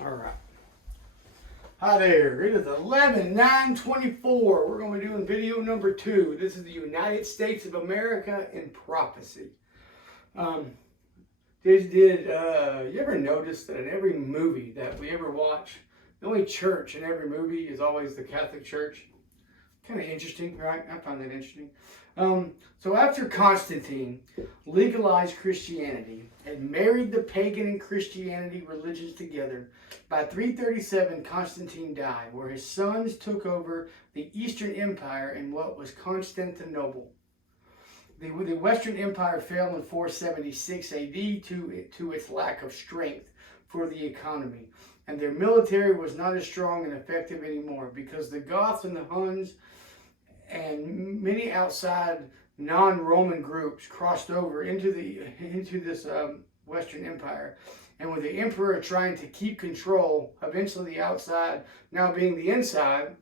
All right. Hi there. It is 11/9/24. We're going to be doing video number 2. This is the United States of America in prophecy. You ever notice that in every movie that we ever watch, the only church in every movie is always the Catholic Church? Kind of interesting, right? I found that interesting. So after Constantine legalized Christianity and married the pagan and Christianity religions together, by 337 Constantine died, where his sons took over the Eastern Empire in what was Constantinople. The Western Empire fell in 476 AD to its lack of strength for the economy, and their military was not as strong and effective anymore because the Goths and the Huns and many outside non-Roman groups crossed over into this Western Empire. And with the emperor trying to keep control, eventually the outside now being the inside,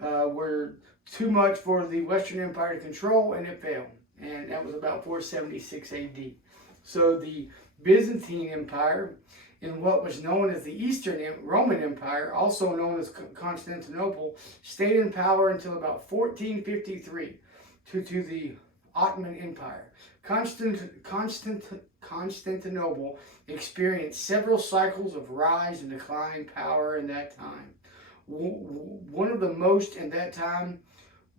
were too much for the Western Empire to control, and it failed. And that was about 476 AD. So the Byzantine Empire, in what was known as the Eastern Roman Empire, also known as Constantinople, stayed in power until about 1453 to the Ottoman Empire. Constantinople experienced several cycles of rise and decline in power in that time. One of the most in that time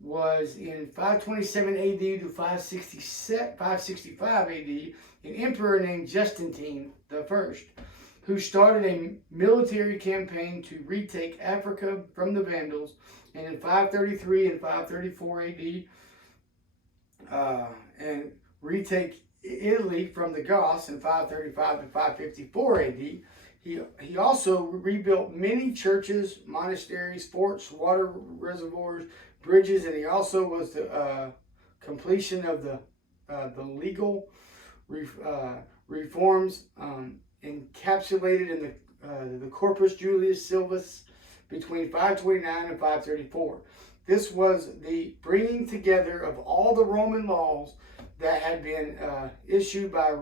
was in 527 AD to 565 AD, an emperor named Justinian I, who started a military campaign to retake Africa from the Vandals, and in 533 and 534 AD, and retake Italy from the Goths in 535 to 554 AD. He also rebuilt many churches, monasteries, forts, water reservoirs, bridges, and he also was the completion of the legal reforms encapsulated in the Corpus Julius Silvis between 529 and 534. This was the bringing together of all the Roman laws that had been issued by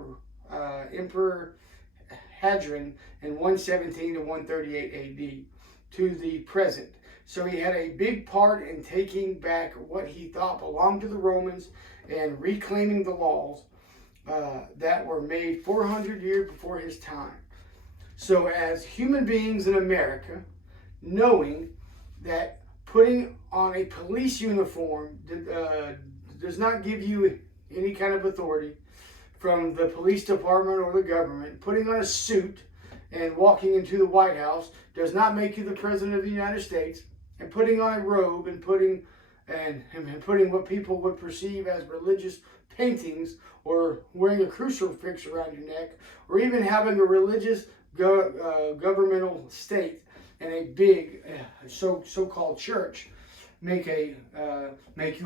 Emperor Hadrian in 117 to 138 AD to the present. So he had a big part in taking back what he thought belonged to the Romans and reclaiming the laws that were made 400 years before his time. So as human beings in America, knowing that putting on a police uniform does not give you any kind of authority from the police department or the government, putting on a suit and walking into the White House does not make you the President of the United States, and putting on a robe and putting what people would perceive as religious paintings, or wearing a crucifix around your neck, or even having a religious governmental state and a big so-called church make you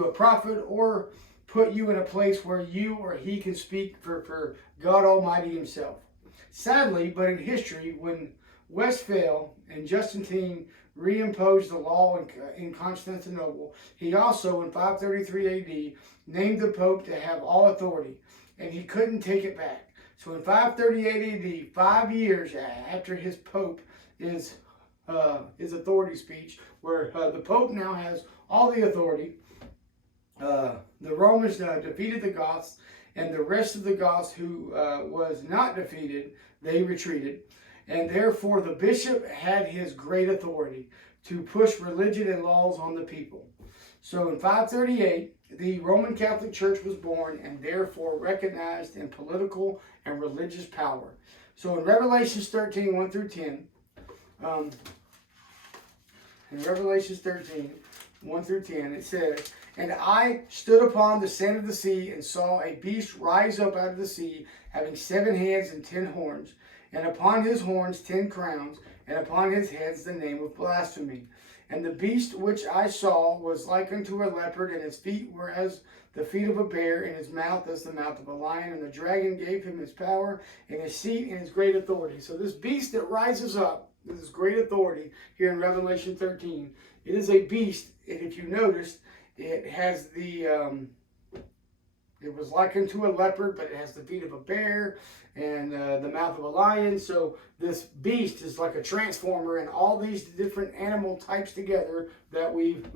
a prophet or put you in a place where you or he can speak for God Almighty himself. Sadly, but in history, when West fell and Justinian reimposed the law in Constantinople, he also, in 533 AD, named the Pope to have all authority, and he couldn't take it back. So in 538 AD, 5 years after his Pope his authority speech, where the Pope now has all the authority, the Romans defeated the Goths, and the rest of the Goths who was not defeated, they retreated. And therefore the bishop had his great authority to push religion and laws on the people. So in 538, the Roman Catholic Church was born and therefore recognized in political and religious power. So in Revelation 13, 1 through 10, in Revelation 13, 1 through 10, it says, "And I stood upon the sand of the sea and saw a beast rise up out of the sea, having 7 heads and 10 horns, and upon his horns 10 crowns, and upon his heads the name of blasphemy. And the beast which I saw was like unto a leopard, and his feet were as the feet of a bear, and his mouth as the mouth of a lion. And the dragon gave him his power, and his seat, and his great authority." So this beast that rises up, this great authority here in Revelation 13, it is a beast, and if you notice, it has the It was likened to a leopard, but it has the feet of a bear and the mouth of a lion. So this beast is like a transformer, and all these different animal types together that we've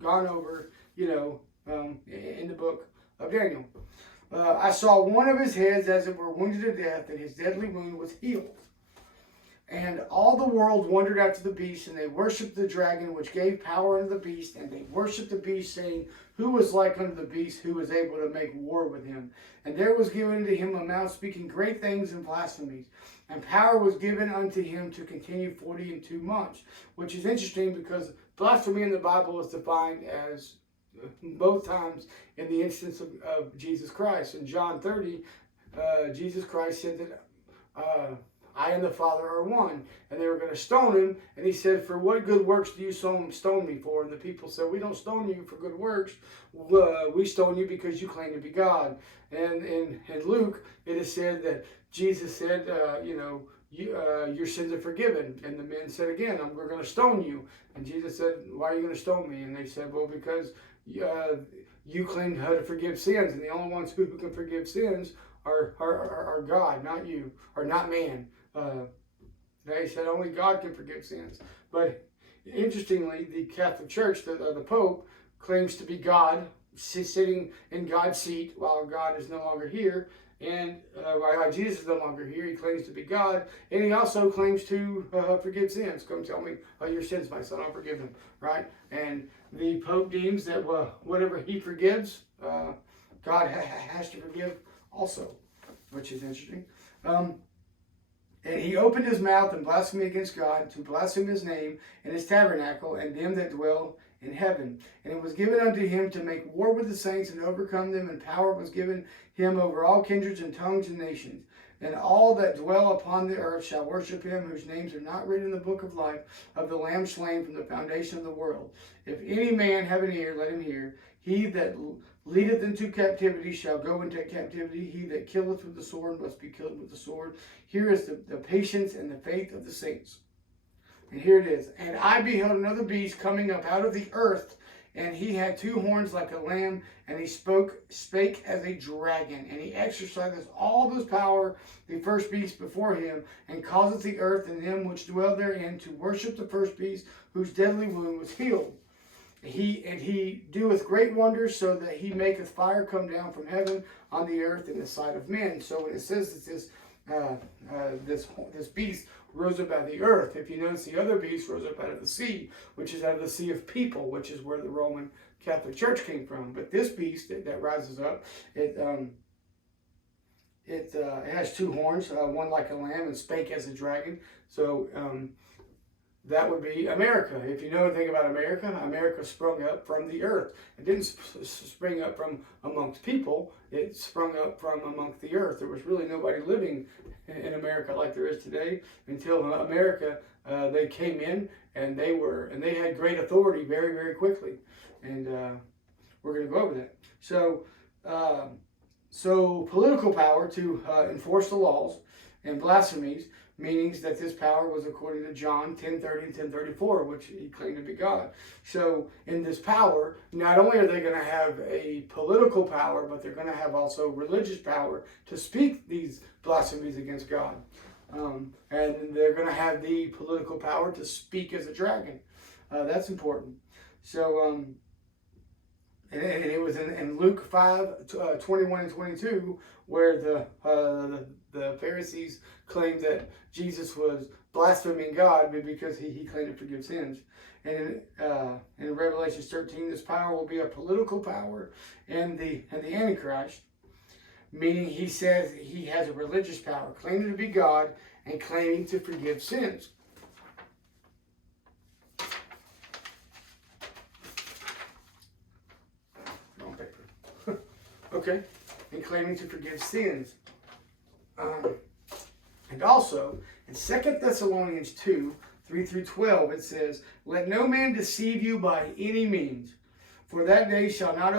gone over, in the book of Daniel. I saw one of his heads as it were wounded to death, and his deadly wound was healed. And all the world wondered after the beast, and they worshipped the dragon, which gave power unto the beast. And they worshipped the beast, saying, Who was like unto the beast, who was able to make war with him? And there was given unto him a mouth speaking great things and blasphemies. And power was given unto him to continue 42 months. Which is interesting, because blasphemy in the Bible is defined as both times in the instance of Jesus Christ. In John 30, Jesus Christ said that I and the Father are one. And they were going to stone him. And he said, For what good works do you stone me for? And the people said, We don't stone you for good works. We stone you because you claim to be God. And in Luke, it is said that Jesus said, your sins are forgiven. And the men said again, we're going to stone you. And Jesus said, Why are you going to stone me? And they said, Well, because you claim how to forgive sins. And the only ones who can forgive sins are God, not you, or not man. They said only God can forgive sins. But interestingly, the Catholic Church, the Pope, claims to be God, sitting in God's seat while God is no longer here. And while Jesus is no longer here, he claims to be God. And he also claims to forgive sins. Come tell me your sins, my son, I'll forgive them. Right? And the Pope deems that whatever he forgives, God has to forgive also, which is interesting. And he opened his mouth and blasphemed against God, to blaspheme his name and his tabernacle, and them that dwell in heaven. And it was given unto him to make war with the saints and overcome them, and power was given him over all kindreds and tongues and nations. And all that dwell upon the earth shall worship him, whose names are not written in the book of life of the Lamb slain from the foundation of the world. If any man have an ear, let him hear. He that leadeth into captivity shall go into captivity. He that killeth with the sword must be killed with the sword. Here is the patience and the faith of the saints. And here it is. And I beheld another beast coming up out of the earth, and he had two horns like a lamb, and he spake as a dragon. And he exerciseth all his power, the first beast before him, and causeth the earth and them which dwell therein to worship the first beast, whose deadly wound was healed. He doeth great wonders, so that he maketh fire come down from heaven on the earth in the sight of men. So when it says that this beast rose up out of the earth, if you notice, the other beast rose up out of the sea, which is out of the sea of people, which is where the Roman Catholic Church came from. But this beast that rises up, it has two horns, one like a lamb, and spake as a dragon. So that would be America. If you know anything about America, America sprung up from the earth. It didn't spring up from amongst people. It sprung up from amongst the earth. There was really nobody living in America like there is today until America, they came in, and they had great authority very, very quickly. And we're going to go over that. So political power to enforce the laws and blasphemies, meanings that this power was according to John 10:30 and 10:34, which he claimed to be God. So in this power, not only are they going to have a political power, but they're going to have also religious power to speak these blasphemies against God. And they're going to have the political power to speak as a dragon. That's important. So, and it was in Luke 5:21 and 22, where the Pharisees claimed that Jesus was blaspheming God because he claimed to forgive sins. And in Revelation 13, this power will be a political power and the Antichrist, meaning he says he has a religious power, claiming to be God and claiming to forgive sins. Wrong paper. Okay, and claiming to forgive sins. And also, in 2 Thessalonians 2:3-12, it says, Let no man deceive you by any means, for that day shall not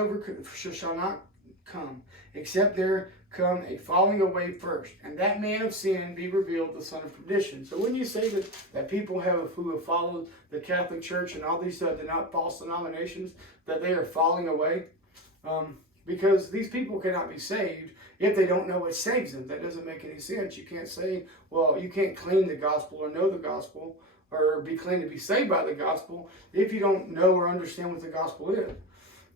come, except there come a falling away first, and that man of sin be revealed, the son of perdition. So when you say that people who have followed the Catholic Church and all these false denominations, that they are falling away, because these people cannot be saved if they don't know what saves them. That doesn't make any sense. You can't say, well, you can't claim the gospel or know the gospel or be claimed to be saved by the gospel if you don't know or understand what the gospel is.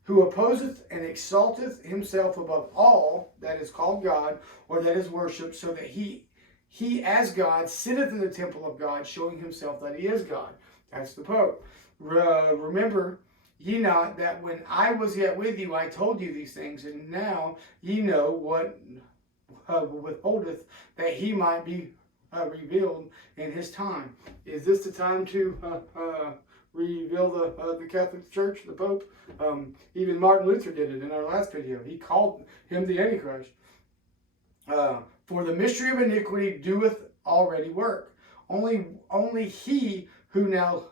Who opposeth and exalteth himself above all that is called God or that is worshipped, so that he as God sitteth in the temple of God, showing himself that he is God. That's the Pope. Remember ye not that when I was yet with you, I told you these things, and now ye know what withholdeth, that he might be revealed in his time. Is this the time to reveal the Catholic Church, the Pope? Even Martin Luther did it in our last video. He called him the Antichrist. For the mystery of iniquity doeth already work. Only he who now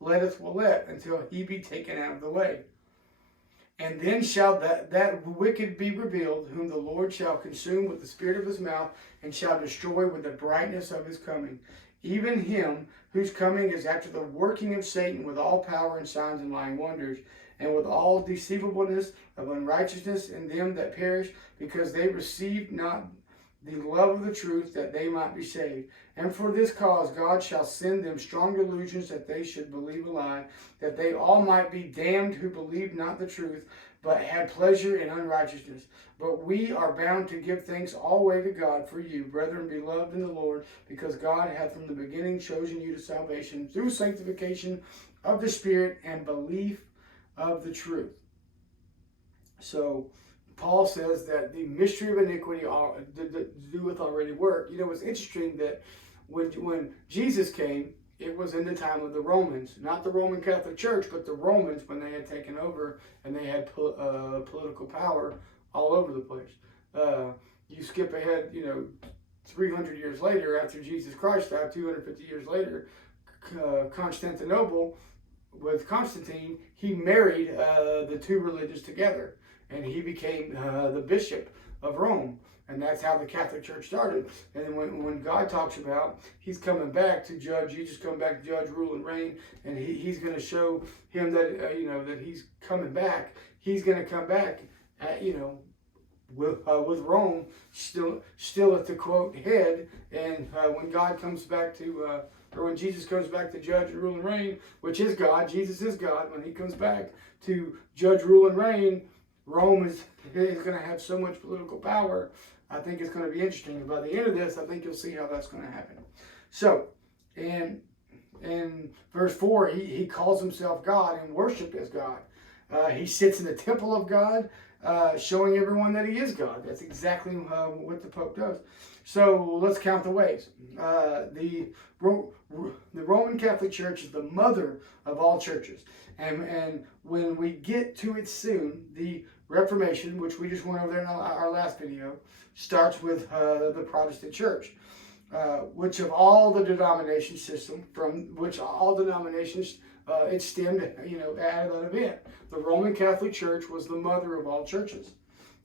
letteth will let, until he be taken out of the way. And then shall that wicked be revealed, whom the Lord shall consume with the spirit of his mouth, and shall destroy with the brightness of his coming. Even him whose coming is after the working of Satan with all power and signs and lying wonders, and with all deceivableness of unrighteousness in them that perish, because they received not the love of the truth, that they might be saved. And for this cause God shall send them strong delusions, that they should believe a lie, that they all might be damned who believed not the truth, but had pleasure in unrighteousness. But we are bound to give thanks always to God for you, brethren beloved in the Lord, because God hath from the beginning chosen you to salvation through sanctification of the Spirit and belief of the truth. So Paul says that the mystery of iniquity doeth already work. You know, it's interesting that when Jesus came, it was in the time of the Romans, not the Roman Catholic Church, but the Romans, when they had taken over and they had political power all over the place. You skip ahead, 300 years later, after Jesus Christ died, 250 years later, Constantinople, with Constantine, he married the two religions together, and he became the bishop of Rome. And that's how the Catholic Church started. And then when God talks about he's coming back to judge, Jesus coming back to judge, rule, and reign, and he's going to show him that, that he's coming back. He's going to come back, with Rome still at the, quote, head. And when God comes back to, or when Jesus comes back to judge and rule and reign, which is God, Jesus is God, when he comes back to judge, rule, and reign, Rome is going to have so much political power. I think it's going to be interesting. And by the end of this, I think you'll see how that's going to happen. So, in verse 4, he calls himself God, and worship is God. He sits in the temple of God, showing everyone that he is God. That's exactly what the Pope does. So let's count the ways. The Roman Catholic Church is the mother of all churches. And when we get to it soon, the Reformation, which we just went over there in our last video, starts with the Protestant Church, which of all the denomination system, from which all denominations it stemmed, out of that event. The Roman Catholic Church was the mother of all churches,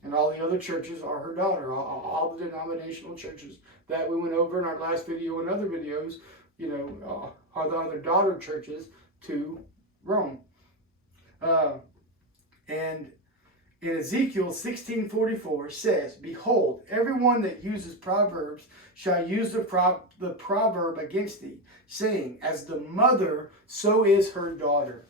and all the other churches are her daughter. All the denominational churches that we went over in our last video and other videos, are the other daughter churches to Rome. And in Ezekiel 16:44 says, "Behold, everyone that uses proverbs shall use the proverb against thee, saying, as the mother, so is her daughter."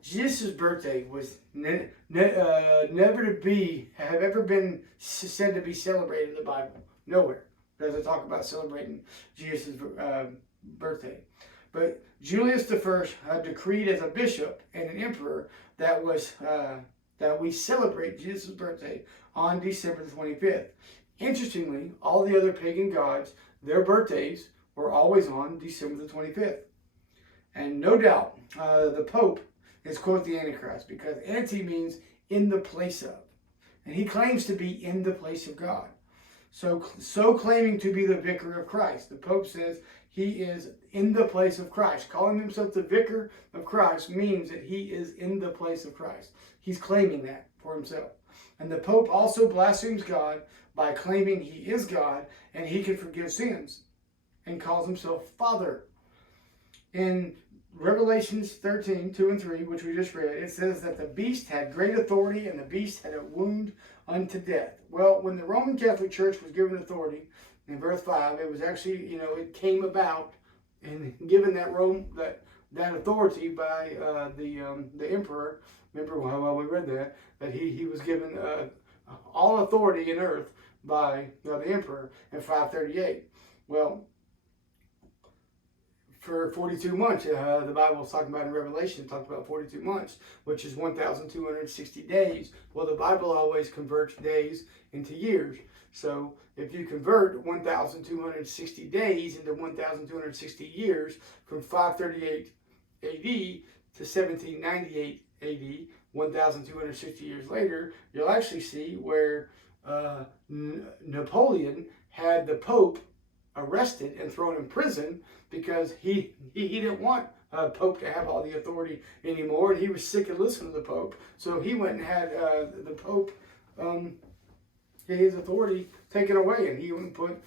Jesus' birthday was never to have ever been said to be celebrated in the Bible. Nowhere does it talk about celebrating Jesus' birthday. But Julius I decreed as a bishop and an emperor that we celebrate Jesus' birthday on December the 25th. Interestingly, all the other pagan gods, their birthdays were always on December the 25th. And no doubt, the Pope is, quote, the Antichrist, because anti means in the place of. And he claims to be in the place of God. So claiming to be the vicar of Christ. The Pope says he is in the place of Christ. Calling himself the vicar of Christ means that he is in the place of Christ. He's claiming that for himself. And the Pope also blasphemes God by claiming he is God and he can forgive sins, and calls himself Father. In Revelations 13, 2 and 3, which we just read, it says that the beast had great authority and the beast had a wound unto death. Well, when the Roman Catholic Church was given authority, in verse 5, it was actually, it came about and given that authority by the emperor. Remember while we read that he was given all authority in earth by the emperor in 538. Well, for 42 months, the Bible is talking about in Revelation, it talks about 42 months, which is 1,260 days. Well, the Bible always converts days into years. So if you convert 1,260 days into 1,260 years from 538 AD to 1798 AD, 1,260 years later, you'll actually see where Napoleon had the Pope arrested and thrown in prison because he didn't want Pope to have all the authority anymore, and he was sick of listening to the Pope. So he went and had the Pope his authority taken away, and he wouldn't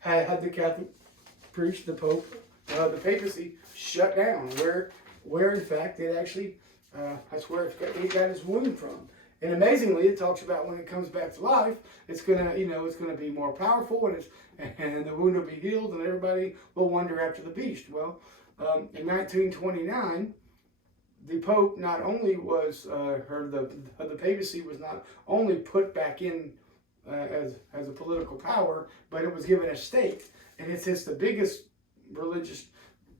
have the Catholic priest, the Pope, the papacy shut down. Where in fact it actually that's where he got his wound from. And amazingly, it talks about when it comes back to life, it's gonna be more powerful, and the wound will be healed, and everybody will wonder after the beast. Well, in 1929, the Pope not only was, the papacy was not only put back in as a political power, but it was given a stake, and it's the biggest religious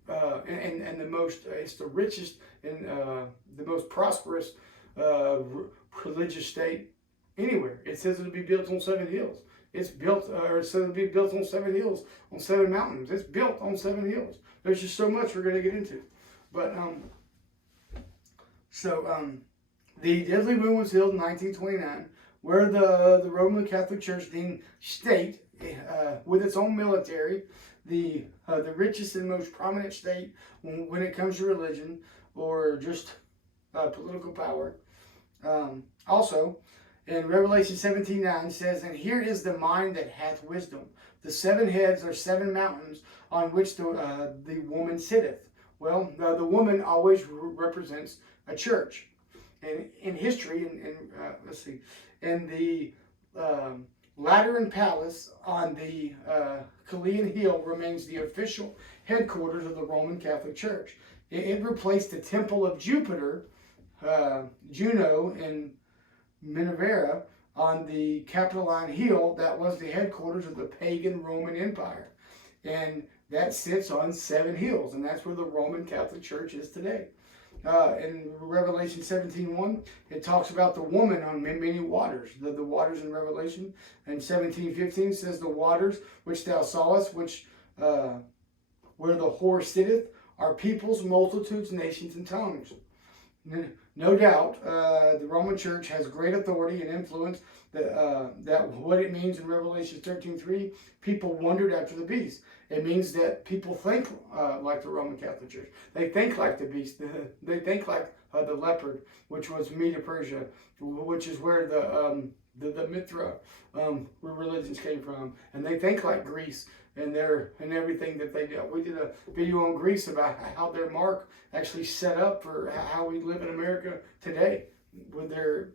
and the most, it's the richest and the most prosperous religious state anywhere. It says it'll be built on 7 hills. It's built, or it says it'll be built on 7 hills, on 7 mountains. It's built on 7 hills. There's just so much we're going to get into. But, the deadly wound was healed in 1929, where the Roman Catholic Church deemed state, with its own military, the richest and most prominent state when it comes to religion or just political power. Also, in Revelation 17:9 says, "And here is the mind that hath wisdom. The 7 heads are 7 mountains on which the woman sitteth." Well, the woman always represents a church. And in history, let's see, in the Lateran Palace on the Caelian Hill remains the official headquarters of the Roman Catholic Church. It replaced the Temple of Jupiter, Juno, in Minerva on the Capitoline Hill that was the headquarters of the pagan Roman Empire. And that sits on 7 hills, and that's where the Roman Catholic Church is today. In Revelation 17:1, it talks about the woman on many waters. The waters in Revelation. And 17:15 says, "The waters which thou sawest, which where the whore sitteth, are peoples, multitudes, nations, and tongues." No doubt, the Roman Church has great authority and influence. That what it means in Revelation 13:3, people wondered after the beast. It means that people think like the Roman Catholic Church. They think like the beast. They think like the leopard, which was Medo-Persia, which is where the Mithra religions came from, and they think like Greece and everything that they do. We did a video on Greece about how their mark actually set up for how we live in America today, with their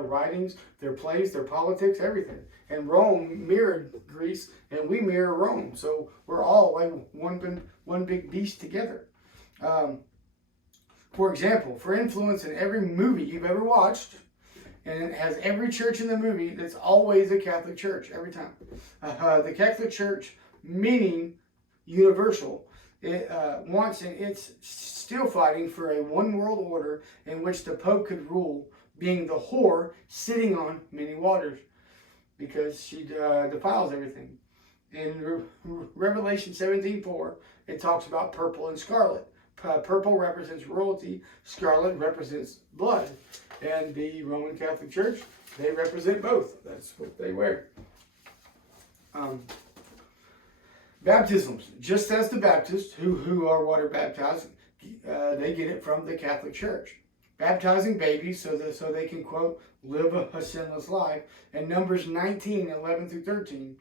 writings, their plays, their politics, everything. And Rome mirrored Greece, and we mirror Rome. So we're all like one big beast together. For example, for influence in every movie you've ever watched, and it has every church in the movie, it's always a Catholic Church, every time. The Catholic Church, meaning universal, it wants, and it's still fighting for a one world order in which the Pope could rule, being the whore sitting on many waters, because she defiles everything. In Revelation 17:4, it talks about purple and scarlet. Purple represents royalty, scarlet represents blood. And the Roman Catholic Church, they represent both. That's what they wear. Baptisms. Just as the Baptists, who are water baptized, they get it from the Catholic Church. Baptizing babies so they can, quote, live a sinless life. And Numbers 19:11 through 13.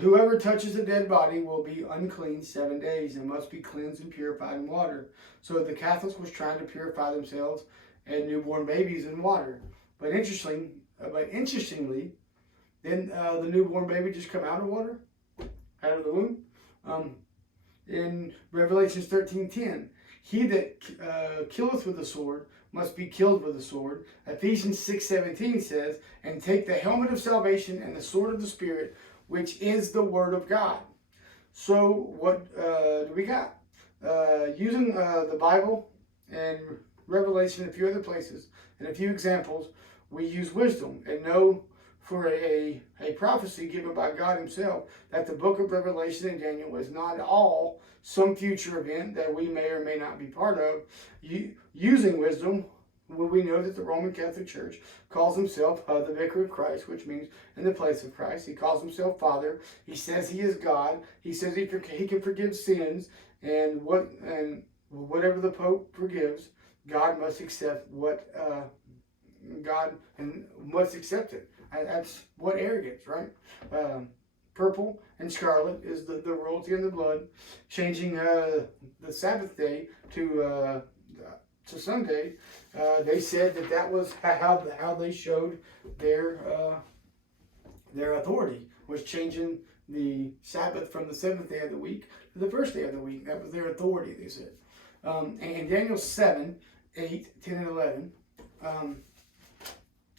Whoever touches a dead body will be unclean 7 days and must be cleansed and purified in water. So the Catholics was trying to purify themselves and newborn babies in water. But interestingly, then the newborn baby just come out of water, out of the womb. In Revelation 13:10, he that killeth with the sword must be killed with the sword. Ephesians 6:17 says, and take the helmet of salvation and the sword of the Spirit, which is the word of God. So what do we got? Using the Bible and Revelation and a few other places and a few examples, we use wisdom and know for a prophecy given by God himself that the book of Revelation and Daniel is not all some future event that we may or may not be part of. Using wisdom, we know that the Roman Catholic Church calls himself the Vicar of Christ, which means in the place of Christ. He calls himself Father. He says he is God. He says he can forgive sins, and whatever the Pope forgives, God must accept what God and must accept it. That's what arrogance, right? Purple and scarlet is the royalty and the blood. Changing the Sabbath day to Sunday, they said that was how they showed their authority, was changing the Sabbath from the seventh day of the week to the first day of the week. That was their authority, they said. And Daniel 7, 8, 10, and 11.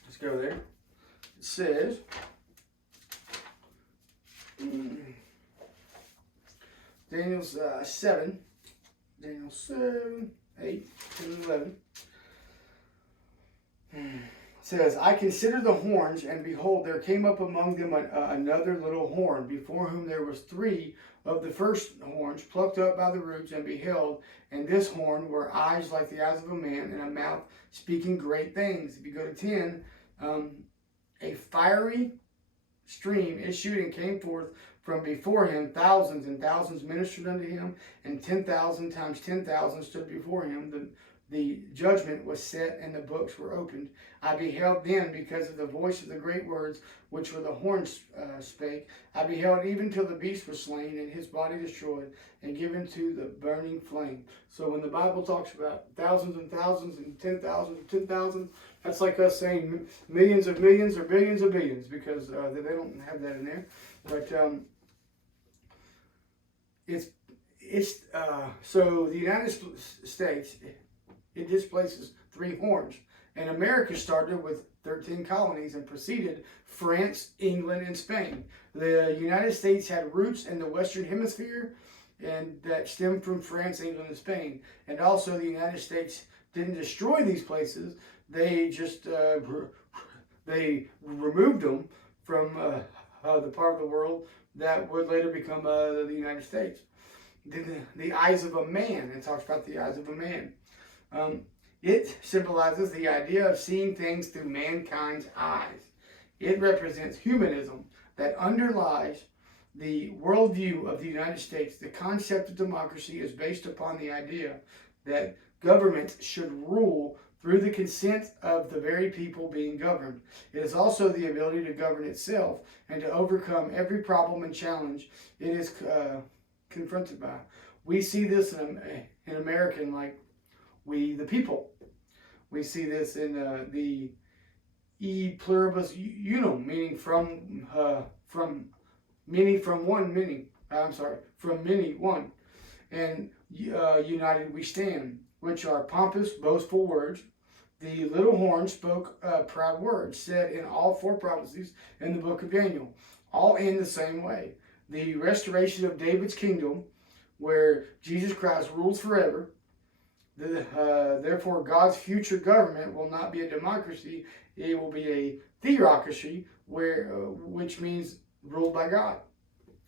Let's go there. It says, Daniel 7, 8, 10, and 11. Says, I considered the horns, and behold, there came up among them another little horn, before whom there was 3 of the first horns plucked up by the roots, and beheld, and this horn were eyes like the eyes of a man, and a mouth speaking great things. If you go to 10, a fiery stream issued and came forth from before him. Thousands and thousands ministered unto him, and 10,000 times 10,000 stood before him. The judgment was set, and the books were opened. I beheld then, because of the voice of the great words which were the horns spake, I beheld even till the beast was slain, and his body destroyed, and given to the burning flame. So when the Bible talks about thousands and thousands and 10,000 and 10,000, that's like us saying millions of millions or billions of billions, because they don't have that in there. But so the United States, it displaces 3 horns. And America started with 13 colonies and preceded France, England, and Spain. The United States had roots in the Western Hemisphere, and that stemmed from France, England, and Spain. And also the United States didn't destroy these places. They just they removed them from the part of the world that would later become the United States. The eyes of a man. It talks about the eyes of a man. It symbolizes the idea of seeing things through mankind's eyes. It represents humanism that underlies the worldview of the United States. The concept of democracy is based upon the idea that government should rule through the consent of the very people being governed. It is also the ability to govern itself and to overcome every problem and challenge it is confronted by. We see this in American, like we the people. We see this in the e pluribus unum, meaning from many one, and united we stand, which are pompous, boastful words. The little horn spoke proud words, said in all 4 prophecies in the book of Daniel, all end the same way. The restoration of David's kingdom, where Jesus Christ rules forever. Therefore, God's future government will not be a democracy; it will be a theocracy, which means ruled by God.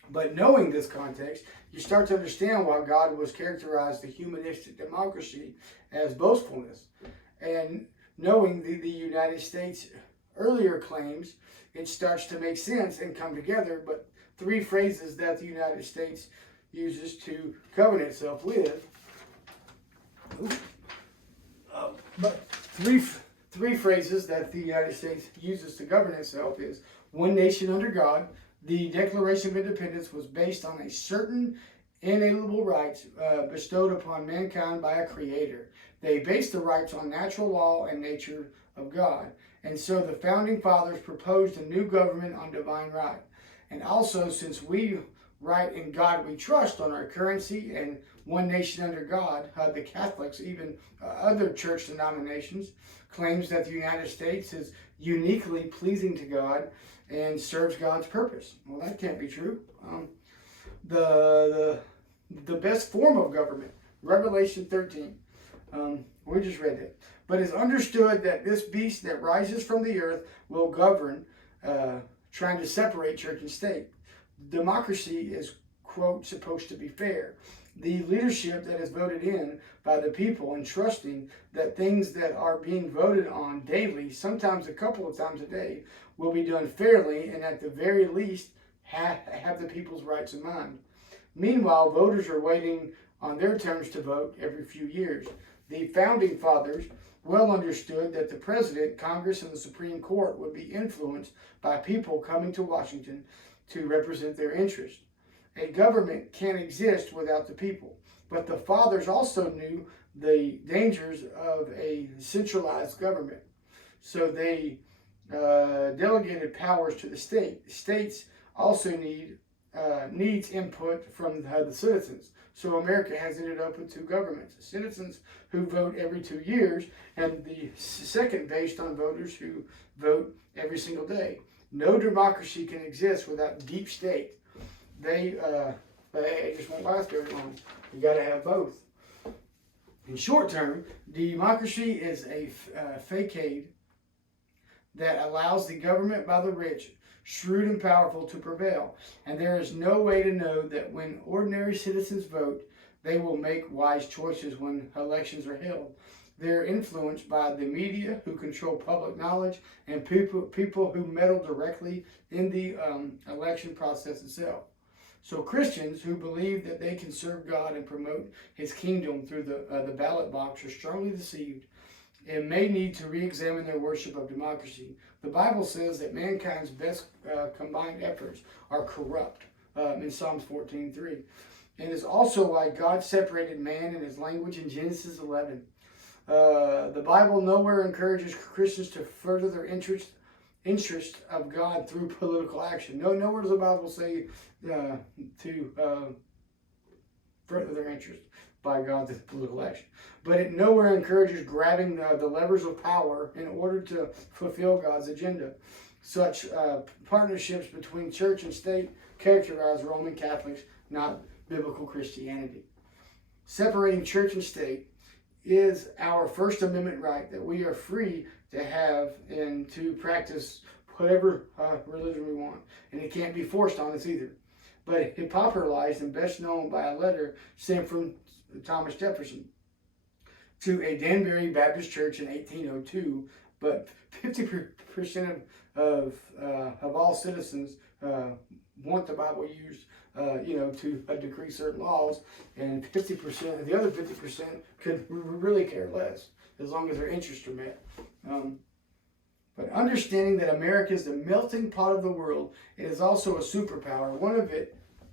But knowing this context, you start to understand why God was characterized the humanistic democracy as boastfulness. And knowing the United States' earlier claims, it starts to make sense and come together. But 3 phrases that the United States uses to govern itself with. But three phrases that the United States uses to govern itself is one nation under God, The Declaration of Independence was based on a certain inalienable rights bestowed upon mankind by a creator. They based the rights on natural law and nature of God. And so the founding fathers proposed a new government on divine right. And also, since we write in God we trust on our currency and one nation under God, the Catholics, even other church denominations, claims that the United States is uniquely pleasing to God and serves God's purpose. Well, that can't be true. The best form of government, Revelation 13. We just read it. But it's understood that this beast that rises from the earth will govern, trying to separate church and state. Democracy is, quote, supposed to be fair. The leadership that is voted in by the people and trusting that things that are being voted on daily, sometimes a couple of times a day, will be done fairly and at the very least have the people's rights in mind. Meanwhile, voters are waiting on their turns to vote every few years. The founding fathers well understood that the president, Congress, and the Supreme Court would be influenced by people coming to Washington to represent their interests. A government can't exist without the people, but the fathers also knew the dangers of a centralized government. So they delegated powers to the state. States also needs input from the citizens. So America has ended up with two governments: citizens who vote every 2 years, and the second based on voters who vote every single day. No democracy can exist without deep state. They just won't last very long. You got to have both. In short term, democracy is a facade that allows the government by the rich, shrewd and powerful, to prevail. And there is no way to know that when ordinary citizens vote, they will make wise choices when elections are held. They're influenced by the media, who control public knowledge, and people who meddle directly in the election process itself. So Christians who believe that they can serve God and promote His kingdom through the ballot box are strongly deceived and may need to re-examine their worship of democracy. The Bible says that mankind's best combined efforts are corrupt in Psalms 14:3. And it's also why God separated man and his language in Genesis 11. The Bible nowhere encourages Christians to further their interest of God through political action. Nowhere does the Bible say to further their interest by God through political action. But it nowhere encourages grabbing the levers of power in order to fulfill God's agenda. Such partnerships between church and state characterize Roman Catholics, not biblical Christianity. Separating church and state is our First Amendment right that we are free to have and to practice whatever religion we want. And it can't be forced on us either. But it popularized and best known by a letter sent from Thomas Jefferson to a Danbury Baptist church in 1802. But 50% of all citizens want the Bible used to decree certain laws, and the other 50% could really care less as long as their interests are met. But understanding that America is the melting pot of the world, it is also a superpower.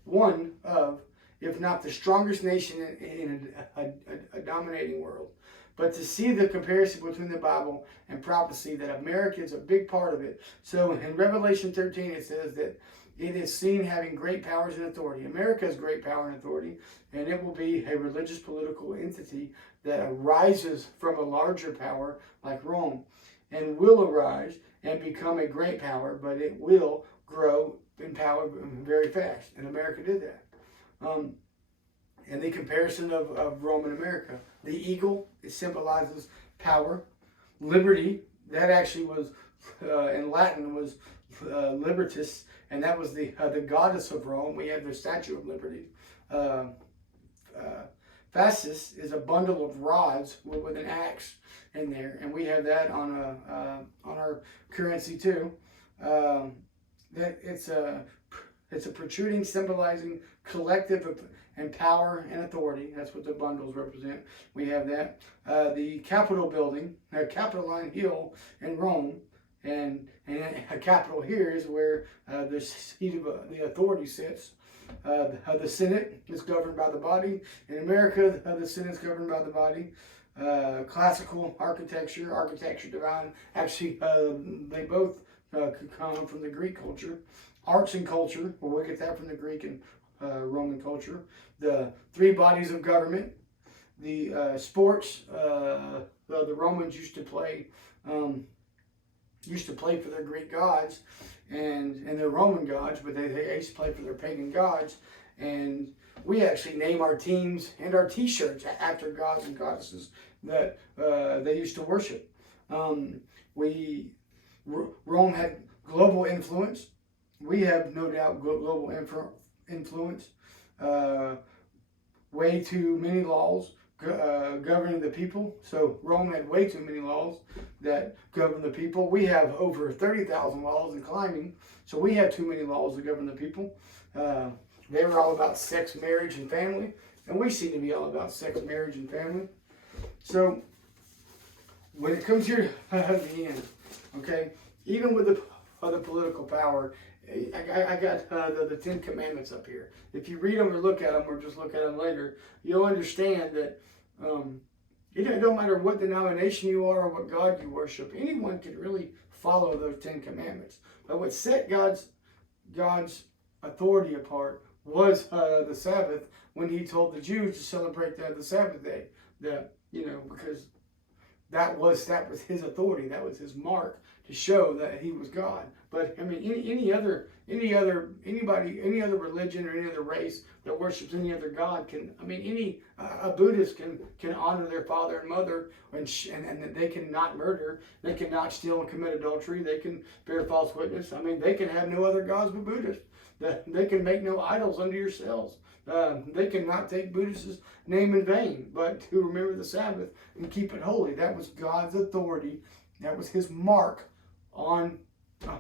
One of, if not the strongest nation in a dominating world. But to see the comparison between the Bible and prophecy, that America is a big part of it. So in Revelation 13, it says that it is seen having great powers and authority. America has great power and authority, and it will be a religious political entity that arises from a larger power like Rome, and will arise and become a great power, but it will grow in power very fast. And America did that. And the comparison of Rome and America. The eagle, it symbolizes power. Liberty, that actually was, in Latin, was Libertas, and that was the goddess of Rome. We have the Statue of Liberty. Fasces is a bundle of rods with an axe in there, and we have that on our currency too. That it's a protruding symbolizing collective and power and authority. That's what the bundles represent. We have that. The Capitol building, Capitoline Hill in Rome, a capital here is where the seat of the authority sits. The Senate is governed by the body. In America, the Senate is governed by the body. Classical architecture divine. Actually, they both come from the Greek culture. Arts and culture, well, we get that from the Greek and Roman culture. The three bodies of government. The sports, the Romans used to play for their Greek gods and their Roman gods, but they used to play for their pagan gods. And we actually name our teams and our T-shirts after gods and goddesses that they used to worship. Rome had global influence. We have no doubt global influence. Way too many laws governing the people. So Rome had way too many laws that govern the people. We have over 30,000 laws and climbing. So we have too many laws to govern the people. They were all about sex, marriage, and family. And we seem to be all about sex, marriage, and family. So when it comes here at the end, okay, even with the political power, I got the 10 Commandments up here. If you read them or look at them or just look at them later, you'll understand that it don't matter what denomination you are or what God you worship. Anyone can really follow those 10 Commandments. But what set God's authority apart was the Sabbath, when he told the Jews to celebrate the Sabbath day. Because that was his authority. That was his mark to show that he was God. But I mean, any other religion or any other race that worships any other god can. I mean, a Buddhist can honor their father and mother, and they cannot murder, they cannot steal and commit adultery, they can bear false witness. I mean, they can have no other gods but Buddhists. They can make no idols unto yourselves. They cannot take Buddhist's name in vain, but to remember the Sabbath and keep it holy. That was God's authority. That was his mark on the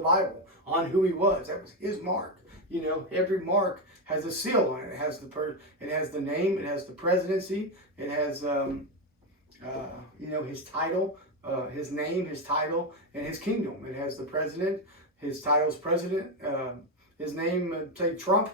Bible, on who he was. That was his mark. Every mark has a seal on it. It has the name. It has the presidency. It has his title, his name, his title, and his kingdom. It has the president. His title is president. His name, say Trump.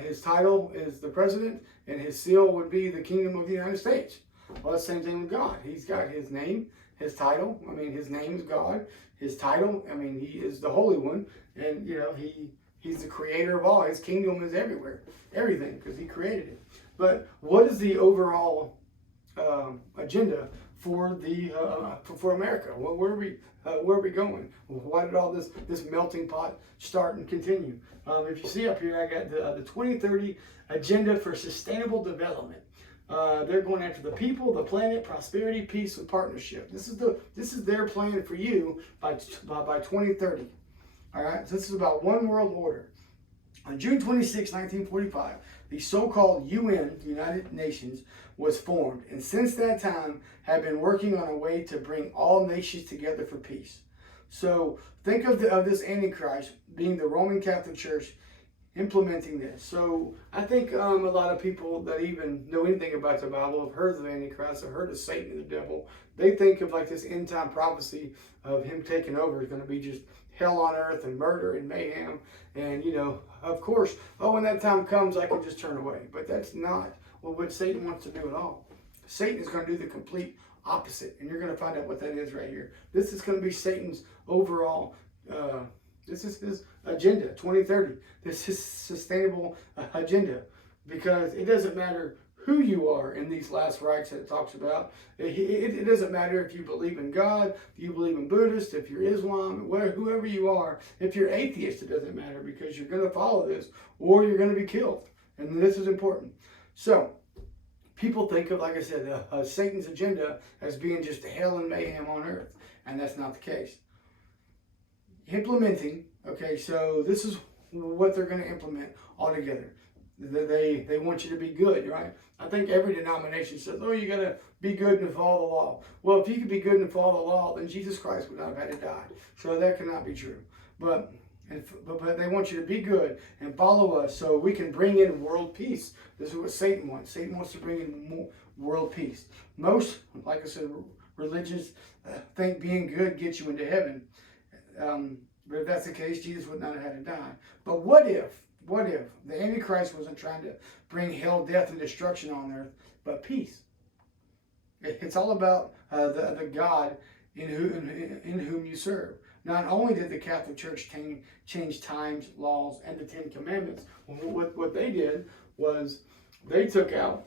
His title is the president, and his seal would be the kingdom of the United States. Well, that's the same thing with God. He's got his name, his title. I mean, his name is God. His title, I mean, he is the Holy One, and he's the creator of all. His kingdom is everywhere, everything, because he created it. But what is the overall agenda for America? Well, where are we going? Why did all this melting pot start and continue? If you see up here, I got the 2030 Agenda for Sustainable Development. They're going after the people, the planet, prosperity, peace, and partnership. This is their plan for you by 2030. All right, so this is about one world order. On June 26, 1945, the so-called UN, the United Nations, was formed, and since that time have been working on a way to bring all nations together for peace. So think of this Antichrist being the Roman Catholic Church implementing this. So I think a lot of people that even know anything about the Bible have heard of Antichrist, have heard of Satan and the devil. They think of like this end time prophecy of him taking over is going to be just hell on earth and murder and mayhem. And of course, when that time comes, I can just turn away. But that's not what Satan wants to do at all. Satan is going to do the complete opposite, and you're going to find out what that is right here. This is going to be Satan's overall. This is his agenda, 2030. This is sustainable agenda, because it doesn't matter who you are in these last rites that it talks about. It doesn't matter if you believe in God, if you believe in Buddhist, if you're Islam, whoever you are. If you're atheist, it doesn't matter, because you're going to follow this or you're going to be killed. And this is important. So people think of, like I said, Satan's agenda as being just hell and mayhem on earth. And that's not the case. Implementing, okay, so this is what they're going to implement altogether. They want you to be good, right? I think every denomination says, you got to be good and follow the law. Well, if you could be good and follow the law, then Jesus Christ would not have had to die. So that cannot be true. But they want you to be good and follow us so we can bring in world peace. This is what Satan wants. Satan wants to bring in world peace. Most, like I said, religious think being good gets you into heaven. But if that's the case, Jesus would not have had to die. But what if the Antichrist wasn't trying to bring hell, death, and destruction on earth, but peace? It's all about the God in whom you serve. Not only did the Catholic Church change times, laws, and the Ten Commandments, what they did was they took out,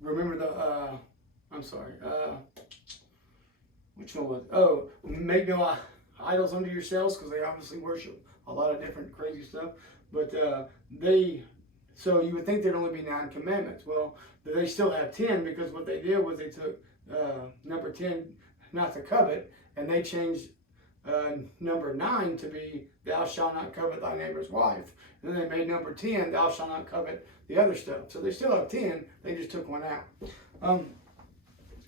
remember the, which one was it? Oh, make no idols unto yourselves, because they obviously worship a lot of different crazy stuff. But so you would think there'd only be 9 commandments. Well, they still have 10, because what they did was they took number 10, not to covet, and they changed number 9 to be thou shalt not covet thy neighbor's wife. And then they made number 10, thou shalt not covet the other stuff. So they still have 10, they just took one out.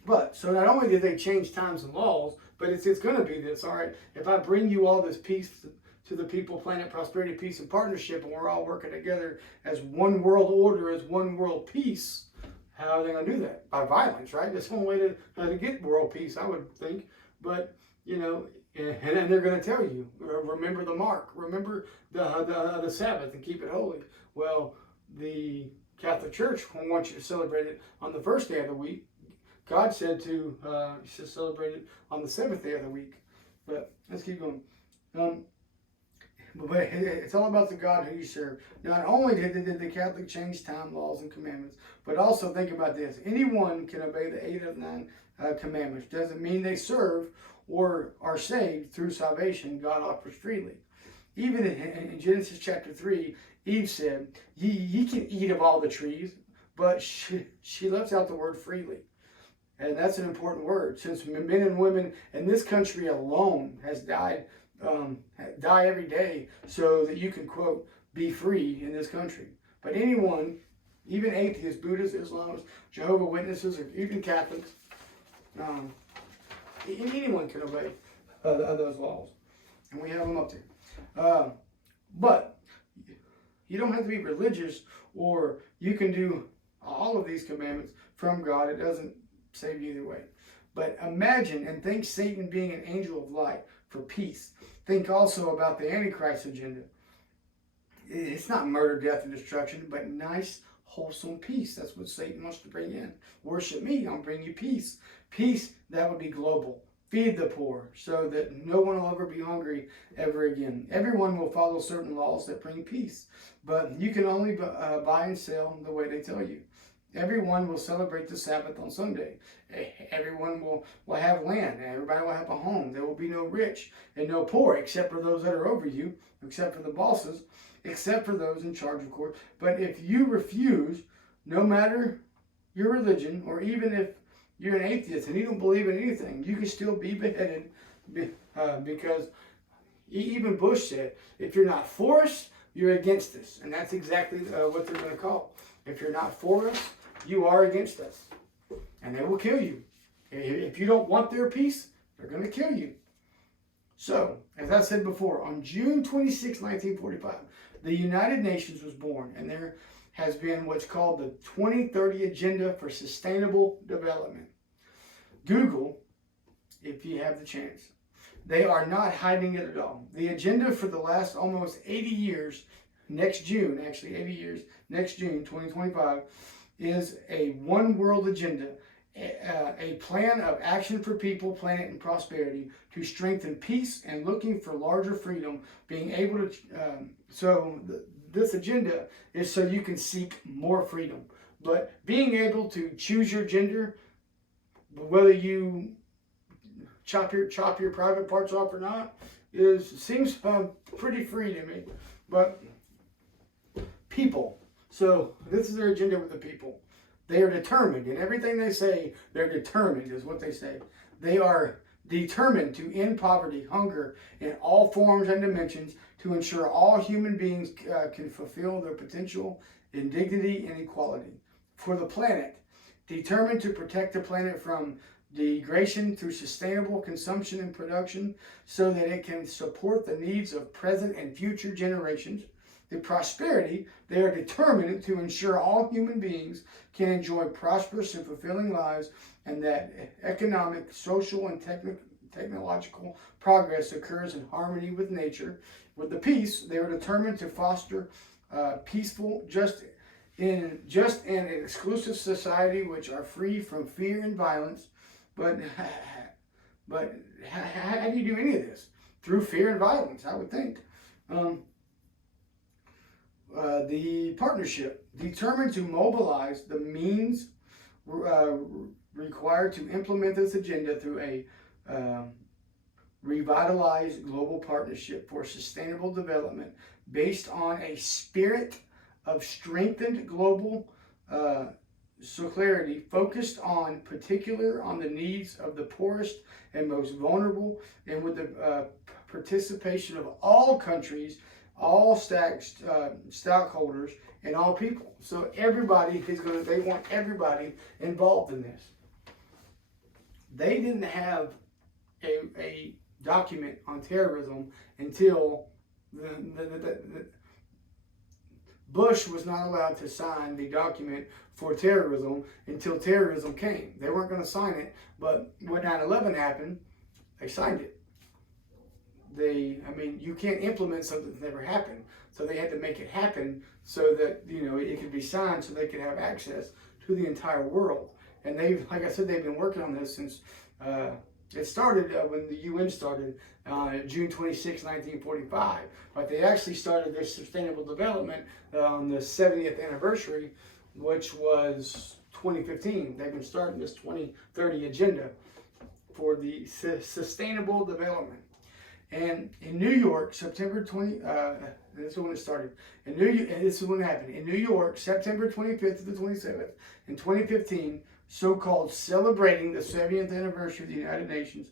But so not only did they change times and laws, but it's going to be this. All right, if I bring you all this peace to the people, planet, prosperity, peace, and partnership, and we're all working together as one world order, as one world peace, how are they going to do that? By violence, right? That's one way to get world peace, I would think. But, you know, and they're going to tell you, remember the mark, remember the Sabbath, and keep it holy. Well, the Catholic Church wants you to celebrate it on the first day of the week. God said to celebrate it on the 7th day of the week. But let's keep going. But it's all about the God who you serve. Not only did the Catholic change time, laws, and commandments, but also think about this. Anyone can obey the 8 of 9 commandments. Doesn't mean they serve or are saved through salvation God offers freely. Even in Genesis chapter 3, Eve said, ye can eat of all the trees, but she left out the word freely. And that's an important word, since men and women in this country alone has die every day, so that you can, quote, be free in this country. But anyone, even atheists, Buddhists, Islamists, Jehovah's Witnesses, or even Catholics, anyone can obey those laws. And we have them up there. But you don't have to be religious, or you can do all of these commandments from God. It doesn't save you either way. But imagine and think Satan being an angel of light for peace. Think also about the Antichrist agenda. It's not murder, death, and destruction, but nice, wholesome peace. That's what Satan wants to bring in. Worship me, I'll bring you peace. Peace that would be global. Feed the poor so that no one will ever be hungry ever again. Everyone will follow certain laws that bring peace, but you can only buy and sell the way they tell you. Everyone will celebrate the Sabbath on Sunday. Everyone will have land. Everybody will have a home. There will be no rich and no poor, except for those that are over you, except for the bosses, except for those in charge, of course. But if you refuse, no matter your religion, or even if you're an atheist and you don't believe in anything, you can still be beheaded, because even Bush said, if you're not for us, you're against us. And that's exactly what they're going to call. If you're not for us, you are against us. And they will kill you. If you don't want their peace, they're going to kill you. So, as I said before, on June 26, 1945, the United Nations was born, and there has been what's called the 2030 Agenda for Sustainable Development. Google, if you have the chance. They are not hiding it at all. The agenda for the last almost 80 years, next June, actually 80 years, next June 2025, is a one world agenda, a plan of action for people, planet, and prosperity to strengthen peace and looking for larger freedom, being able to, this agenda is so you can seek more freedom. But being able to choose your gender, whether you chop your private parts off or not, seems pretty free to me. But people, so this is their agenda with the people. They are determined in everything they say. They're determined is what they say. They are determined to end poverty, hunger in all forms and dimensions, to ensure all human beings can fulfill their potential in dignity and equality. For the planet, determined to protect the planet from degradation through sustainable consumption and production, so that it can support the needs of present and future generations. the prosperity, they are determined to ensure all human beings can enjoy prosperous and fulfilling lives, and that economic, social, and technological progress occurs in harmony with nature. With the peace, they are determined to foster peaceful, just and exclusive society which are free from fear and violence. But how do you do any of this? Through fear and violence, I would think. The partnership, determined to mobilize the means required to implement this agenda through a revitalized global partnership for sustainable development based on a spirit of strengthened global solidarity focused on the needs of the poorest and most vulnerable, and with the participation of all countries, all stockholders, and all people. So everybody they want everybody involved in this. They didn't have a document on terrorism until Bush was not allowed to sign the document for terrorism until terrorism came. They weren't going to sign it, but when 9/11 happened, they signed it. You can't implement something that never happened. So they had to make it happen so that, it could be signed so they could have access to the entire world. And like I said, they've been working on this since it started when the UN started June 26, 1945. But they actually started their sustainable development on the 70th anniversary, which was 2015. They've been starting this 2030 agenda for the sustainable development. And in New York, September 20, this is when it started. And this is when it happened. In New York, September 25th to the 27th, in 2015, so-called celebrating the 70th anniversary of the United Nations,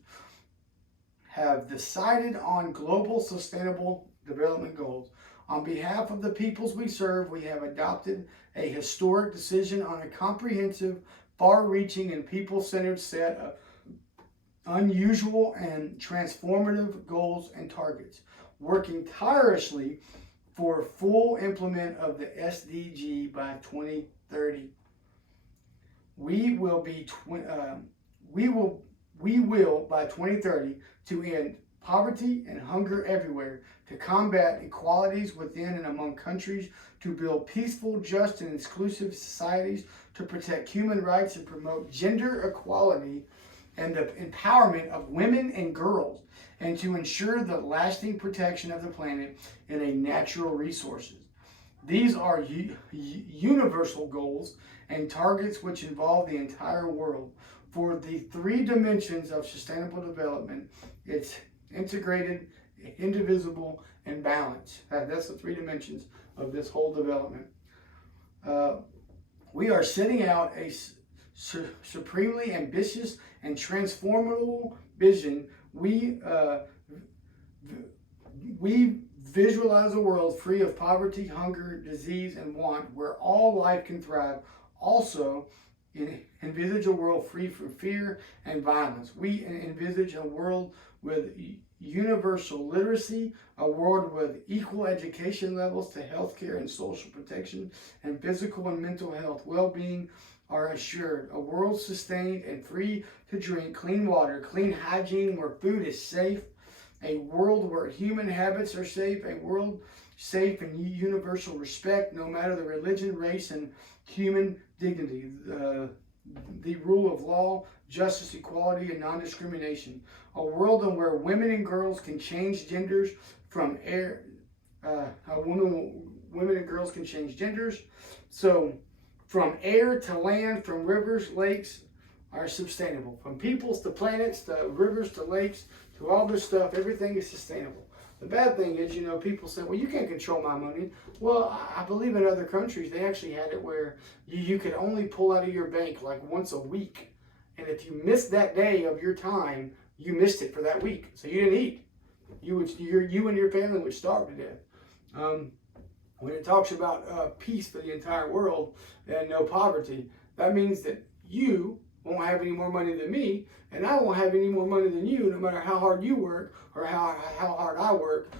have decided on global sustainable development goals. On behalf of the peoples we serve, we have adopted a historic decision on a comprehensive, far-reaching, and people-centered set of unusual and transformative goals and targets, working tirelessly for full implement of the SDG by 2030. We will by 2030 to end poverty and hunger everywhere, to combat inequalities within and among countries, to build peaceful, just, and inclusive societies, to protect human rights and promote gender equality and the empowerment of women and girls, and to ensure the lasting protection of the planet and natural resources. These are universal goals and targets which involve the entire world. For the three dimensions of sustainable development, it's integrated, indivisible, and balanced. That's the three dimensions of this whole development. We are setting out a supremely ambitious and transformable vision. We visualize a world free of poverty, hunger, disease, and want, where all life can thrive. Also, envisage a world free from fear and violence. We envisage a world with universal literacy, a world with equal education levels to healthcare and social protection, and physical and mental health well-being are assured. A world sustained and free to drink clean water, clean hygiene, where food is safe. A world where human habits are safe. A world safe and universal respect, no matter the religion, race, and human dignity. The rule of law, justice, equality, and non-discrimination. A world in where women and girls can change genders from women and girls can change genders. So from air to land, from rivers, lakes are sustainable. From peoples to planets to rivers to lakes to all this stuff, everything is sustainable. The bad thing is, people say, well, you can't control my money. Well, I believe in other countries, they actually had it where you could only pull out of your bank like once a week. And if you missed that day of your time, you missed it for that week. So you didn't eat. You and your family would starve to death. When it talks about peace for the entire world and no poverty, that means that you won't have any more money than me, and I won't have any more money than you, no matter how hard you work or how hard I work.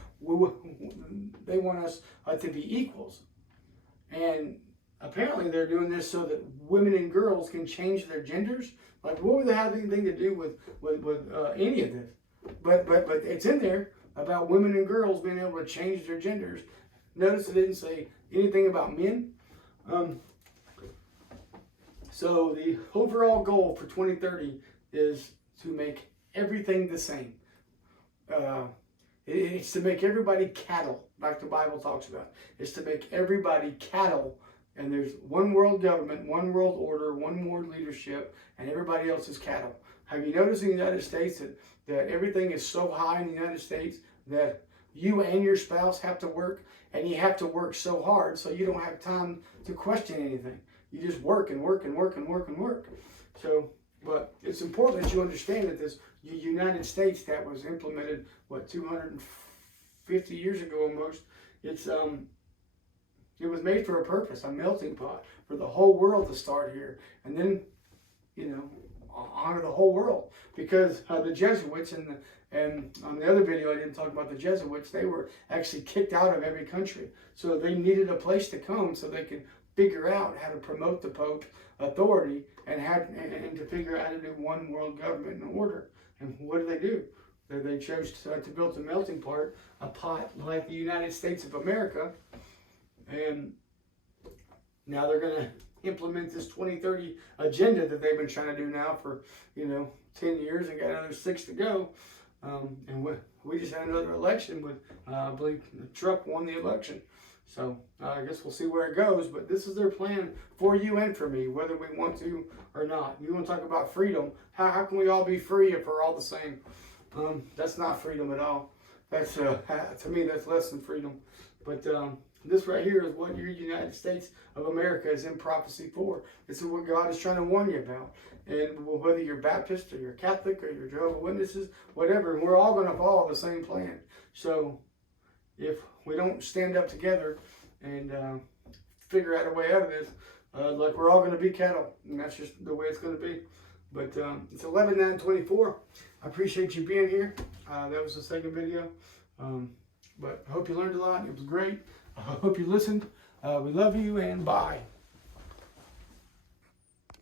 They want us to be equals. And apparently they're doing this so that women and girls can change their genders. Like, what would they have anything to do with any of this? But it's in there about women and girls being able to change their genders. Notice it didn't say anything about men. So the overall goal for 2030 is to make everything the same. It's to make everybody cattle, like the Bible talks about. It's to make everybody cattle, and there's one world government, one world order, one world leadership, and everybody else is cattle. Have you noticed in the United States that everything is so high in the United States that you and your spouse have to work, and you have to work so hard so you don't have time to question anything. You just work and work and work and work and work. So, but it's important that you understand that this United States that was implemented, 250 years ago almost, it was made for a purpose, a melting pot for the whole world to start here. And then, honor the whole world. Because the Jesuits, and on the other video I didn't talk about the Jesuits, they were actually kicked out of every country. So they needed a place to come so they could figure out how to promote the Pope's authority and to figure out how to do one world government and order. And what did? They chose to build a melting pot, like the United States of America. And now they're going to implement this 2030 agenda that they've been trying to do now for 10 years and got another 6 to go. And we just had another election with I believe Trump won the election. So I guess we'll see where it goes, but this is their plan for you and for me, whether we want to or not. You want to talk about freedom? How can we all be free if we're all the same? That's not freedom at all. That's to me, that's less than freedom. But this right here is what your United States of America is in prophecy for. This is what God is trying to warn you about. And whether you're Baptist or you're Catholic or you're Jehovah's Witnesses, whatever, we're all going to follow the same plan. So if we don't stand up together and figure out a way out of this, like we're all going to be cattle, and that's just the way it's going to be. But it's 11/9/24. I appreciate you being here. That was the second video. But I hope you learned a lot. It was great. I hope you listened. We love you, and bye.